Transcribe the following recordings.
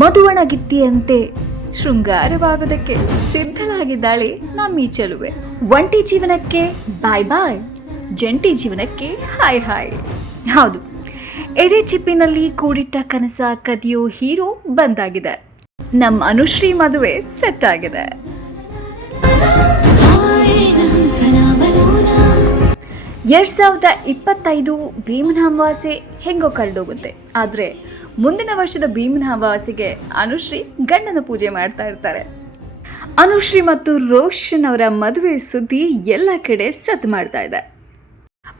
ಮಧುವಣಗಿತ್ತಿಯಂತೆ ಶೃಂಗಾರವಾಗೋದಕ್ಕೆ ಸಿದ್ಧಳಾಗಿದ್ದಾಳೆ ನಮ್ಮಿ ಚೆಲುವೆ. ಒಂಟಿ ಜೀವನಕ್ಕೆ ಬಾಯ್ ಬಾಯ್, ಜಂಟಿ ಜೀವನಕ್ಕೆ ಹಾಯ್ ಹಾಯ್. ಹೌದು, ಎದೆ ಚಿಪ್ಪಿನಲ್ಲಿ ಕೂಡಿಟ್ಟ ಕನಸ ಕದಿಯೋ ಹೀರೋ ಬಂದಾಗಿದೆ. ನಮ್ಮ ಅನುಶ್ರೀ ಮದುವೆ ಸೆಟ್ ಆಗಿದೆ. ಎರಡ್ ಸಾವಿರದ ಇಪ್ಪತ್ತೈದು ಭೀಮನ ಅಮಾವಾಸ್ಯೆ ಹೆಂಗೋ ಕಳೆದೋಗುತ್ತೆ. ಆದರೆ ಮುಂದಿನ ವರ್ಷದ ಭೀಮನ ಅಮಾವಾಸ್ಯೆಗೆ ಅನುಶ್ರೀ ಗಂಡನ ಪೂಜೆ ಮಾಡ್ತಾ ಇರ್ತಾರೆ. ಅನುಶ್ರೀ ಮತ್ತು ರೋಷನ್ ಅವರ ಮದುವೆ ಸುದ್ದಿ ಎಲ್ಲ ಕಡೆ ಸದ್ದು ಮಾಡ್ತಾ ಇದೆ.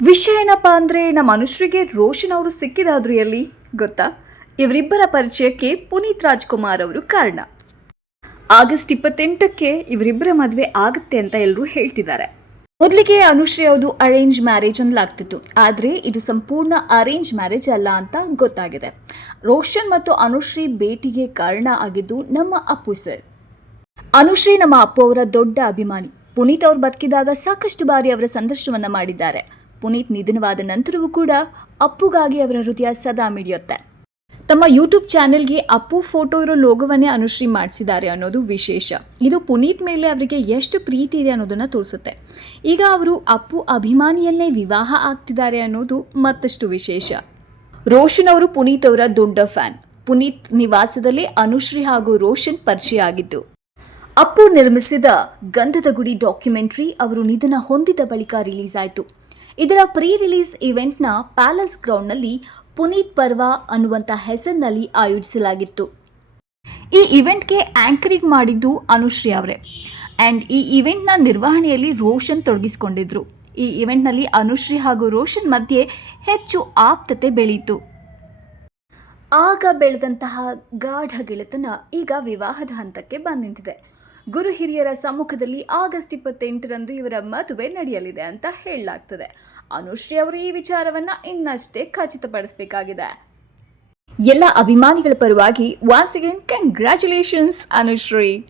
ವಿಷಯ ಏನಪ್ಪಾ ಅಂದ್ರೆ ನಮ್ಮ ಅನುಶ್ರೀಗೆ ರೋಷನ್ ಅವರು ಸಿಕ್ಕಿದಾದ್ರೂ ಎಲ್ಲಿ? ಗೊತ್ತಾ? ಇವರಿಬ್ಬರ ಪರಿಚಯಕ್ಕೆ ಪುನೀತ್ ರಾಜ್ಕುಮಾರ್ ಅವರು ಕಾರಣ. ಆಗಸ್ಟ್ ಇಪ್ಪತ್ತೆಂಟಕ್ಕೆ ಇವರಿಬ್ಬರ ಮದುವೆ ಆಗುತ್ತೆ ಅಂತ ಎಲ್ಲರೂ ಹೇಳ್ತಿದ್ದಾರೆ. ಮೊದಲಿಗೆ ಅನುಶ್ರೀ ಅವ್ರದ್ದು ಅರೇಂಜ್ ಮ್ಯಾರೇಜ್ ಅನ್ನಲಾಗ್ತಿತ್ತು ಆದರೆ ಇದು ಸಂಪೂರ್ಣ ಅರೇಂಜ್ ಮ್ಯಾರೇಜ್ ಅಲ್ಲ ಅಂತ ಗೊತ್ತಾಗಿದೆ. ರೋಷನ್ ಮತ್ತು ಅನುಶ್ರೀ ಭೇಟಿಗೆ ಕಾರಣ ಆಗಿದ್ದು ನಮ್ಮ ಅಪ್ಪು ಸರ್ ಅನುಶ್ರೀ ನಮ್ಮ ಅಪ್ಪು ಅವರ ದೊಡ್ಡ ಅಭಿಮಾನಿ. ಪುನೀತ್ ಅವರು ಬದುಕಿದಾಗ ಸಾಕಷ್ಟು ಬಾರಿ ಅವರ ಸಂದರ್ಶನವನ್ನು ಮಾಡಿದ್ದಾರೆ. ಪುನೀತ್ ನಿಧನವಾದ ನಂತರವೂ ಕೂಡ ಅಪ್ಪುಗಾಗಿ ಅವರ ಹೃದಯ ಸದಾ ಮಿಡಿಯುತ್ತೆ. ತಮ್ಮ ಯೂಟ್ಯೂಬ್ ಚಾನೆಲ್ಗೆ ಅಪ್ಪು ಫೋಟೋ ಇರೋ ಲೋಗೋವನ್ನೇ ಅನುಶ್ರೀ ಮಾಡಿಸಿದ್ದಾರೆ ಅನ್ನೋದು ವಿಶೇಷ. ಇದು ಪುನೀತ್ ಮೇಲೆ ಅವರಿಗೆ ಎಷ್ಟು ಪ್ರೀತಿ ಇದೆ ಅನ್ನೋದನ್ನು ತೋರಿಸುತ್ತೆ. ಈಗ ಅವರು ಅಪ್ಪು ಅಭಿಮಾನಿಯಲ್ಲೇ ವಿವಾಹ ಆಗ್ತಿದ್ದಾರೆ ಅನ್ನೋದು ಮತ್ತಷ್ಟು ವಿಶೇಷ. ರೋಷನ್ ಅವರು ಪುನೀತ್ ಅವರ ದೊಡ್ಡ ಫ್ಯಾನ್. ಪುನೀತ್ ನಿವಾಸದಲ್ಲಿ ಅನುಶ್ರೀ ಹಾಗೂ ರೋಷನ್ ಪರಿಚಯ ಆಗಿದ್ದು ಅಪ್ಪು ನಿರ್ಮಿಸಿದ ಗಂಧದ ಗುಡಿ ಡಾಕ್ಯುಮೆಂಟ್ರಿ ಅವರು ನಿಧನ ಹೊಂದಿದ ಬಳಿಕ ರಿಲೀಸ್ ಆಯಿತು. ಇದರ ಪ್ರೀ ರಿಲೀಸ್ ಇವೆಂಟ್ನ ಪ್ಯಾಲೇಸ್ ಗ್ರೌಂಡ್ನಲ್ಲಿ ಪುನೀತ್ ಪರ್ವ ಅನ್ನುವಂಥ ಹೆಸರಿನಲ್ಲಿ ಆಯೋಜಿಸಲಾಗಿತ್ತು. ಈ ಇವೆಂಟ್ಗೆ ಆ್ಯಂಕರಿಂಗ್ ಮಾಡಿದ್ದು ಅನುಶ್ರೀ ಅವರೇ. ಆ್ಯಂಡ್ ಈ ಇವೆಂಟ್ನ ನಿರ್ವಹಣೆಯಲ್ಲಿ ರೋಷನ್ ತೊಡಗಿಸಿಕೊಂಡಿದ್ರು. ಈ ಇವೆಂಟ್ನಲ್ಲಿ ಅನುಶ್ರೀ ಹಾಗೂ ರೋಷನ್ ಮಧ್ಯೆ ಹೆಚ್ಚು ಆಪ್ತತೆ ಬೆಳೀತು. ಆಗ ಬೆಳೆದಂತಹ ಗಾಢ ಗೆಳೆತನ ಈಗ ವಿವಾಹದ ಹಂತಕ್ಕೆ ಬಂದು ನಿಂತಿದೆ. ಗುರು ಹಿರಿಯರ ಸಮ್ಮುಖದಲ್ಲಿ ಆಗಸ್ಟ್ ಇಪ್ಪತ್ತೆಂಟರಂದು ಇವರ ಮದುವೆ ನಡೆಯಲಿದೆ ಅಂತ ಹೇಳಲಾಗ್ತದೆ. ಅನುಶ್ರೀ ಅವರು ಈ ವಿಚಾರವನ್ನ ಇನ್ನಷ್ಟೇ ಖಚಿತಪಡಿಸಬೇಕಾಗಿದೆ. ಎಲ್ಲ ಅಭಿಮಾನಿಗಳ ಪರವಾಗಿ ವಾನ್ಸ್ ಅಗೇನ್ ಕಂಗ್ರ್ಯಾಚುಲೇಷನ್ಸ್ ಅನುಶ್ರೀ.